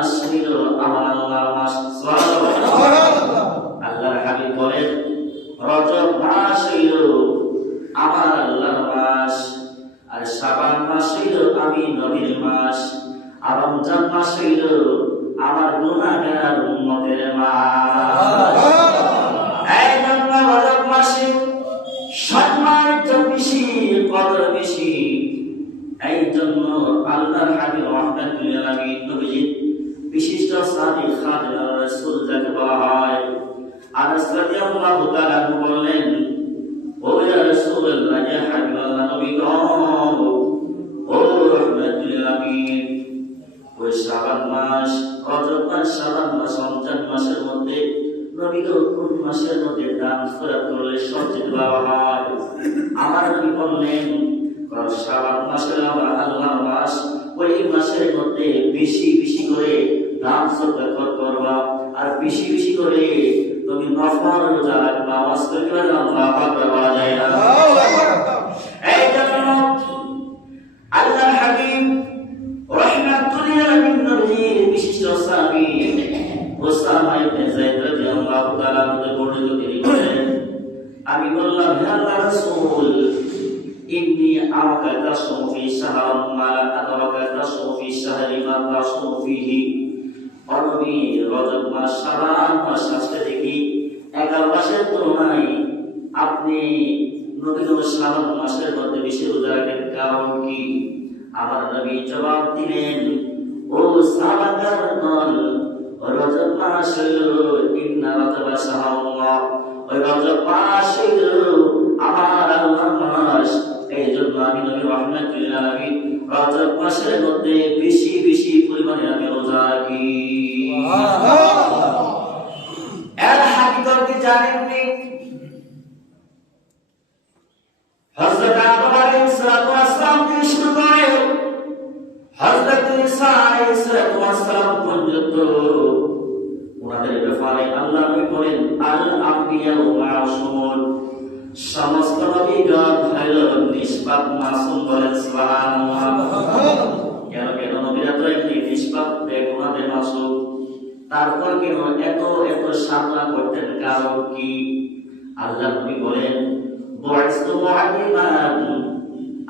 মাস আল্লাহর মাস ওই মাস, রজব মাস শাবান মাস রমজান মাসের মধ্যে নবী কোন মাসের মধ্যে দান খয়রাত করলে সবচেয়ে ভালো হয় আমার নবী বললেন, কারণ মাসের আমরা আল্লাহ মাস, ওই মাসের মধ্যে বেশি বেশি করে দান সদকা করবা। আর বেশি বেশি করে তুমি নফল রোজা রাখবা নামাজ করতে পারবে আল্লাহ বলা যায় না। নবী মাসের মধ্যে বেশি রোজা রাখেন। কারণ কি? আমার নবী জবাব দিলেন, ও সাহাবাগার দল, রজব মাস ইন্না রজব শাহরুল্লাহ ওই রজব মাস আমার আল্লাহর মাস। এই জন্য আমি নবী রহমাতুল্লাহ আলামিন রজব মাসের মধ্যে বেশি বেশি পরিমাণে আমি রোজা রাখি। সমস্ত নবীগণ হল নিষ্পাপ মাসুম বলেন কেন কেন? নবীরা তো একটি নিষ্পাপ বেগুনাদের মাসুম। তারপর কেন এত এত সাধনা করতেন? কারণ কি? আল্লাহ নবী বলেন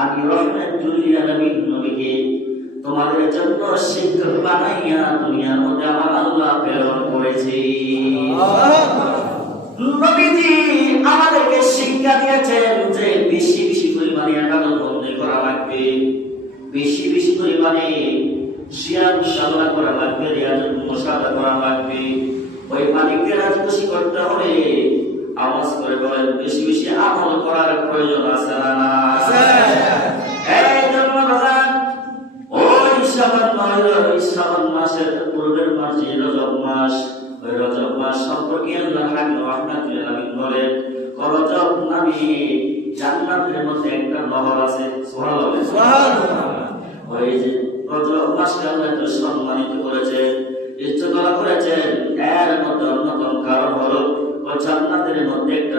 আমি রহমাতুল লিল আলামিন নবীকে তোমাদের জন্য শিক্ষক বানাইয়া দুনিয়ার মধ্যে আমার আল্লাহ প্রেরণ করেছি। নবীজি আমাদেরকে শিক্ষা দিয়েছেন যে বেশি বেশি পরিমাণে ইবাদত বন্দী করা লাগবে। বেশি বেশি পরিমাণে সিয়াম সাধনা করা লাগবে রিয়াজত মুসাদা করা লাগবে। ওই মালিককে রাজি খুশি করতে হলে আওয়াজ করে বলেন বেশি বেশি আমল করার প্রয়োজন আছে না এই জন্য বাজান ওই শ্রাবণ মাসের পূর্বের মাস রজব মাস রজব মাস সম্পর্কে আল্লাহ হাকিম আলামিন বলেন রজব নামে জান্নাতের মধ্যে একটা নহর আছে। সুবহানাল্লাহ। সুবহানাল্লাহ। ওই যে রজব মাসকে আল্লাহ একটু সম্মানিত করেছে ইজ্জতলা করেছেন। এর মধ্যে অন্যতম কারণ হলো ও জান্নাতের মধ্যে একটা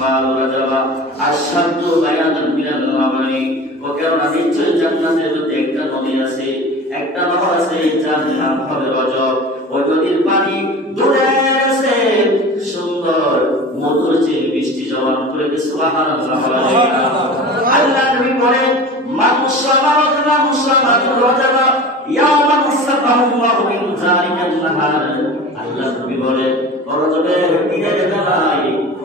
ইয়াকালু রাজাবা আশাদ্দু বায়ানান মিনাল লাবানি ও কেননা নিশ্চয় জান্নাতের মধ্যে একটা নদী আছে, একটা নহর আছে, যার নাম হবে রজব। ওই নদীর পানি দূরে আছে সুন্দর মধুর চেয়ে বৃষ্টি জবান করে সুবহানাল্লাহ আল্লাহ নবী বলেন মানুষ আমার মানুষ আমার রজাবা ইয়াওমান সাকাহুল্লাহু মিন যালিকাল নাহার। আল্লাহ নবী বলেন রজবের দিনের বেলায়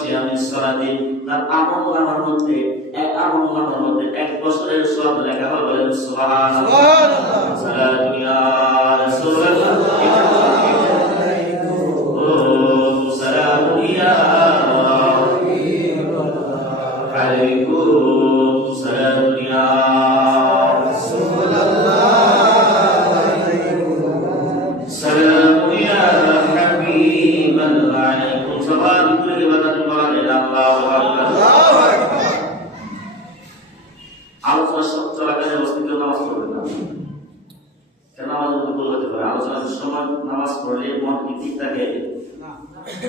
বলেন সালাতে তার আমল মধ্যে, এক আমল নামার মধ্যে এক বছরের সব লেখা হবে সুবহানাল্লাহ। পড়লে ঠিক থাকে?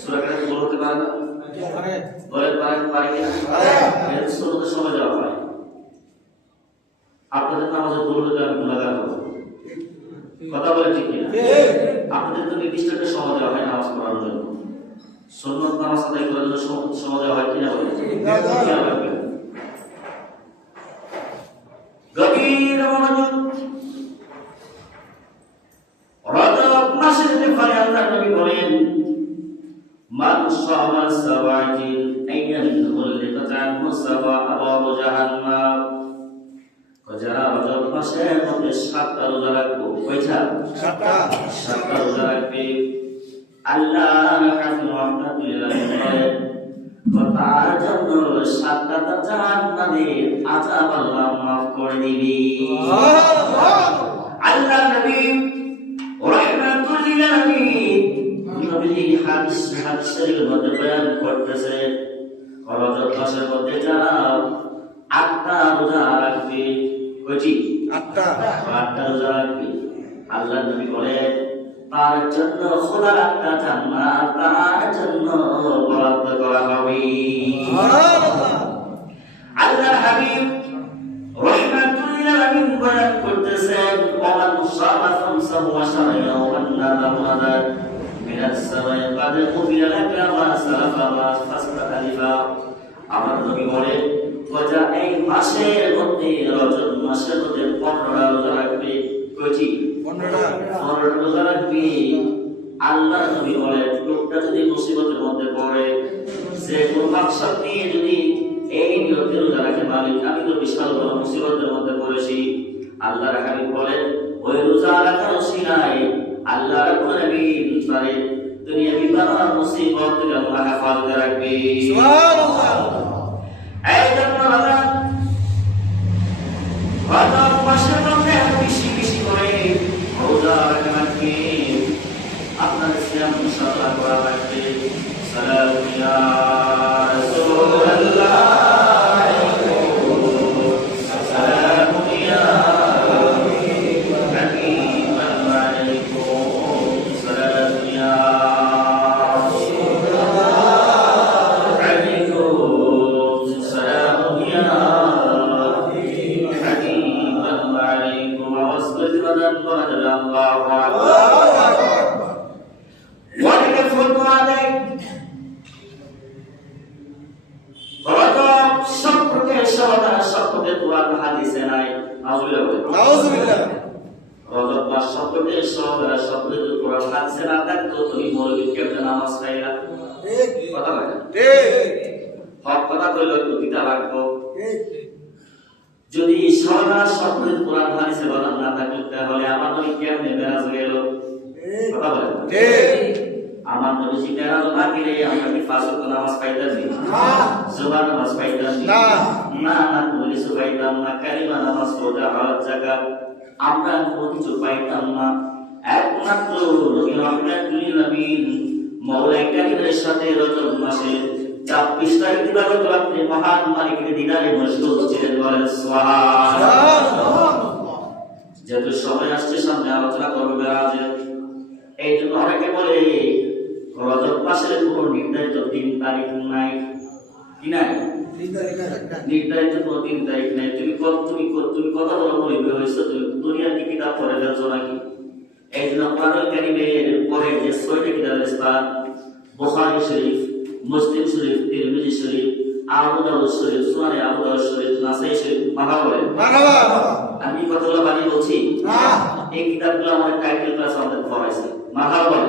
সুরাকালে ভুল হতে পারে না? বলেন পারেন পারে কিনা এর সময় দেওয়া হয়। আপনাদের নামাজে ভুল হলে আমি গুণাগার হব। কথা বলে ঠিক কিনা? আপনাদের তো নির্দিষ্ট একটা সময় দেওয়া হয় নামাজ পড়ার জন্য। সুন্নত নামাজ আদায় করার জন্য সময় দেওয়া হয় কিনা বলে খেয়াল রাখবেন। গভীর মনোযোগ রজব মাসের ব্যাপারে আল্লাহ নবী বলেন সামা সাওয়াতিন আইয়াম খুল্লিকাত আনহু সাবা আবাবু জাহান্নাম যারা রজব মাসের মধ্যে সাতটা রোজা রাখব কয়টা সাতটা রোজা রাখবে আল্লাহ হাকিম রহমাতুল্লাহ বলেন তো তার জন্য সাতটা জাহান্নামের আযাব আল্লাহ মাফ করে দিবে আল্লাহ নবী রাহমাতুল্লাহ নবী হাদিস হাদিসের মধ্যে বয়ান করতেছে রজব মাসের মধ্যে যারা আটটা রোজা রাখবে। কয়টি আটটা। রোজা রাখবে। আল্লাহ নবী বলেন তার জন্য জান্নাত তার জন্য বরাদ্দ করা হবে। আল্লাহ হাবিব রহমাতুল্লাহ বয়ান করতেছেন নাদামাদাত من السماء قد غفر لك ما سلف ما فاستألف আমার নবী বলেন রোজা এই মাসের মধ্যে রজব মাসের মধ্যে পনেরোটা রোজা রাখবে কয়টি পনেরোটা রোজা রাখবে আল্লাহ নবী বলেন লোকটা যদি মুসিবতের মধ্যে পড়ে সে কোন মাকসাদ নিয়ে যদি এই নিয়তে রোজা রাখে মালিক আমি তো বিশাল বড় মুসিবতের মধ্যে পড়েছি আল্লাহ হাবিব বলেন ওই রোজা রাখার ওসিলায় আল্লাহ রাব্বুল দুনিয়া বিবাহ মুসিবত থেকে আল্লাহ হেফাজতে রাখবে। এই জন্য মধ্যে বেশি বেশি করে রোজা রাখা আপনার মুসাফা করা লাগবে। সালাম সম্পর্কে কোরআন হাদিসে নাই নাউজুবিল্লাহ। রজব মাস সম্পর্কে সমাধান সম্পর্কে কোরআন হাদিসে না থাকতো তুমি মৌলবী কেমনে নামাজ খাইলা কথা লাগে হক কথা কইল দিতে লাগবো। যদি সমাধান সম্পর্কে কোরআন হাদিসে বলার না থাকতো তাহলে আমার নবী কেমনে মেরাজ গেল? কথা বলে আমার নবী জি না গেলে আমরা কি পাঁচ ওয়াক্ত নামাজ পাইতাম না। জোবার নামাজ পাইতাম না। না না কিছু পাইতাম না কালিমা নামাজ পড়তে হওয়ার জায়গা। আমরা কোনো কিছু পাইতাম না। একমাত্র নবী রহমাতুল্লিল নবীন মৌলাই কারিমের সাথে রজব মাসে ছাব্বিশ তারিখ দিবাগত রাত্রে মহান মালিকের দিদারে মশগুল ছিলেন বলেন সুবহান যেহেতু সময় আসছে সামনে আলোচনা করব বেড়াজে এই জন্য অনেকে বলে রজব মাসের কোনো নির্ধারিত দিন তারিখ নাই। কি নাই? নির্ধারিত কোনো দিন তারিখ নাই। তুমি কত তুমি তুমি কত বড় নবী হয়েছো? তুমি দুনিয়ার কি কিতাব পড়ে ফেলছো নাকি? এই জন্য কারিমের পরে যে ছয়টা কিতাব ইসলাম বুখারী শরীফ মুসলিম শরীফ তিরমিজি শরীফ আবু দাউদ শরীফ সুনানে আবু দাউদ শরীফ নাসাই শরীফ মাথা বলেন আমি কতগুলো বাণী বলছি? এই কিতাবগুলো আমাদের টাইটেল ক্লাস আমাদের পড়াইছে। মাথা বলেন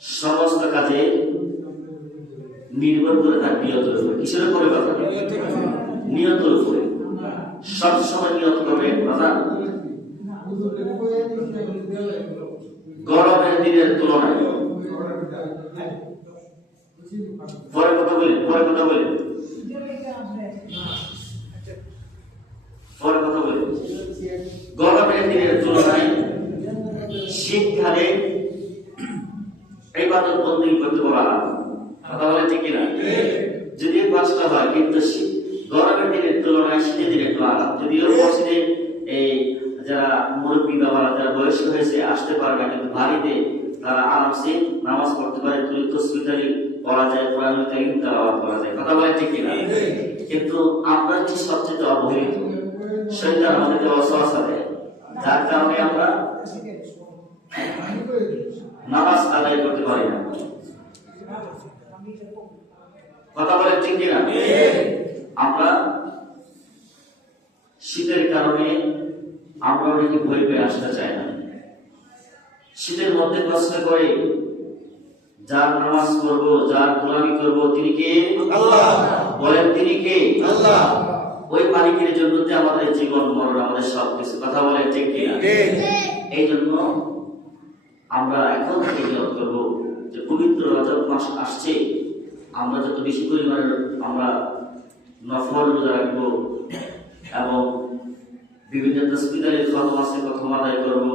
সমস্ত কাজে নির্ভর করে তার নিয়তের উপরে। কিসের উপরে কথা নিয়তের উপরে। সব সময় নিয়ত করবে কথা গরমের দিনের তুলনায়। পরে কথা বলি, পরে কথা বলি। পরে কথা বলি। গরমের দিনের তুলনায় শীতকালে ইবাদত বন্দী করতে বলা কথা বলে ঠিক হয় কিন্তু গরমের দিনের তুলনায় শীতের দিনে একটু আরাম যদিও মসজিদে এই যারা মুরব্বী বাবারা যারা বয়স্ক হয়েছে আসতে পারে না কিন্তু বাড়িতে তারা আরামসে নামাজ পড়তে পারে। তুই তসবিদারি পড়া যায় কোরআন কারীম তেলাওয়াত করা যায়। কথা বলে ঠিক কিনা? কিন্তু আমরা যে সবচেয়ে অবহেলিত? শয়তান আমাদেরকে অসহসা দেয় যার কারণে আমরা নামাজ আদায় করতে পারি না। কথা বলে ঠিক কিনা? আমরা শীতের কারণে আমরা অনেকে ভয় পেয়ে আসতে চাই না। শীতের মধ্যে কষ্ট করে যার নামাজ করব যার গোলামি করব তিনি কে? আল্লাহ। বলেন তিনি কে? ওই মালিকের জন্য আমাদের জীবন মরণ আমাদের সব কিছু কথা বলে ঠিক কিনা? এই জন্য আমরা এখন থেকে নিয়োগ করব যে পবিত্র রজব মাস আসছে। আমরা যত বেশি পরিমাণে আমরা নফল রোজা রাখব এবং বিভিন্ন তসবিদারের খতম আছে প্রথম আদায় করব।